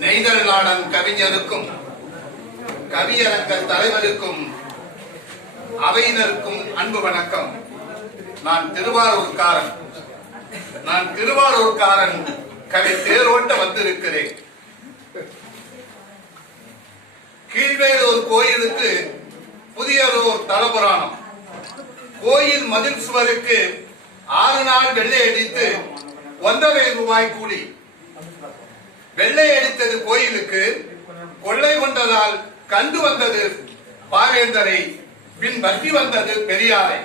நெய்தல் நாடன் கவிஞருக்கும் கவியரங்க தலைவருக்கும் அவையினருக்கும் அன்பு வணக்கம். நான் திருவாரூர்காரன் கவி தேரோட்ட வந்திருக்கிறேன். கீழ்வேலூர் கோயிலுக்கு புதியதோர் தலபுராணம். கோயில் மதில் சுவருக்கு 6 நாள் வெள்ளை அடித்து 1.5 ரூபாய் கூலி. வெள்ளை அடித்தது கோயிலுக்கு, கொள்ளை கொண்டதால் கண்டு வந்தது பாவேந்தரை, பின் வட்டி வந்தது பெரியாரை.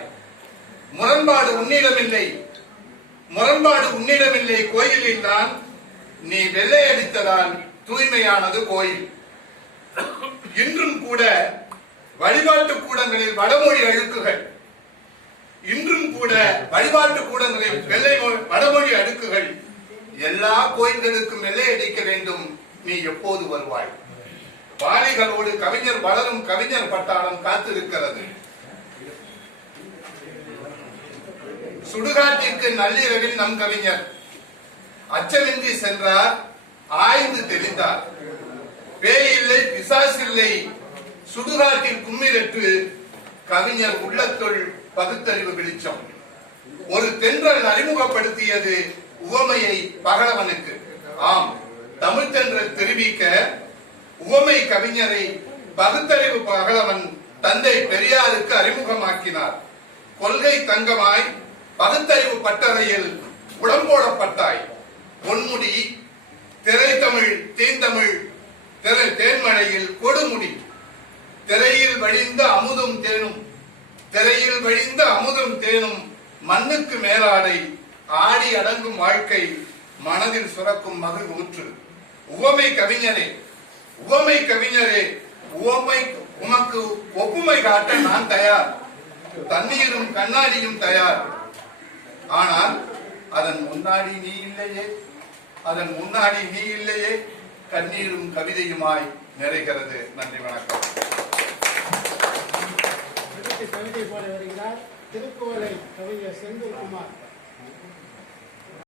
முரண்பாடு உன்னிடமில்லை கோயிலில் தான், நீ வெள்ளை அடித்ததால் தூய்மையானது கோயில். இன்றும் கூட வழிபாட்டு கூடங்களில் வடமொழி அழுக்குகள், வடமொழி அடுக்குகள். எல்லா கோயில்களுக்கும் வெள்ளை அடிக்க வேண்டும், நீ எப்போது வருவாய்? வாலிகளோடு கவிஞர் வளரும் கவிஞர் பட்டாளம் காத்திருக்கிறது. சுடுகாட்டிற்கு நள்ளிரவில் நம் கவிஞர் அச்சமின்றி சென்றார், ஆய்ந்து தெளிந்தார். பேயில்லை பிசாசில்லை சுடுகாட்டில் கும்மிரட்டு, கவிஞர் உள்ளத்துள் பகுத்தறிவு வெளிச்சம். ஒரு தென்றல் அறிமுகப்படுத்தியது உவமையை பகலவனுக்கு. ஆம், தமிழ் தென்றல் தெரிவிக்க உவமை கவிஞரை பகுத்தறிவு பகலவன் தந்தை பெரியாருக்கு அறிமுகமாக்கினார். கொள்கை தங்கமாய் பகுத்தறிவு பட்டறையில் உடம்போடப்பட்டாய். பொன்முடி திரைத்தமிழ் தீந்தமிழ் தேன்மழையில் கொடுமுடி. திரையில் வழிந்த அமுதும் தேனும் மண்ணுக்கு மேலாடை. ஆடி அடங்கும் வாழ்க்கை மனதில் சுரக்கும் மகிழ் ஊற்று. உவமை கவிஞரே உமக்கு ஒப்புமை காட்ட நான் தயார். தண்ணீரும் கண்ணாடியும் தயார். ஆனால் அதன் முன்னாடி நீ இல்லையே. கண்ணீரும் கவிதையுமாய் நிறைகிறது. நன்றி, வணக்கம். கவிதை போல வருகிறார் திருக்குவளை கவிஞர் செந்தில்குமார்.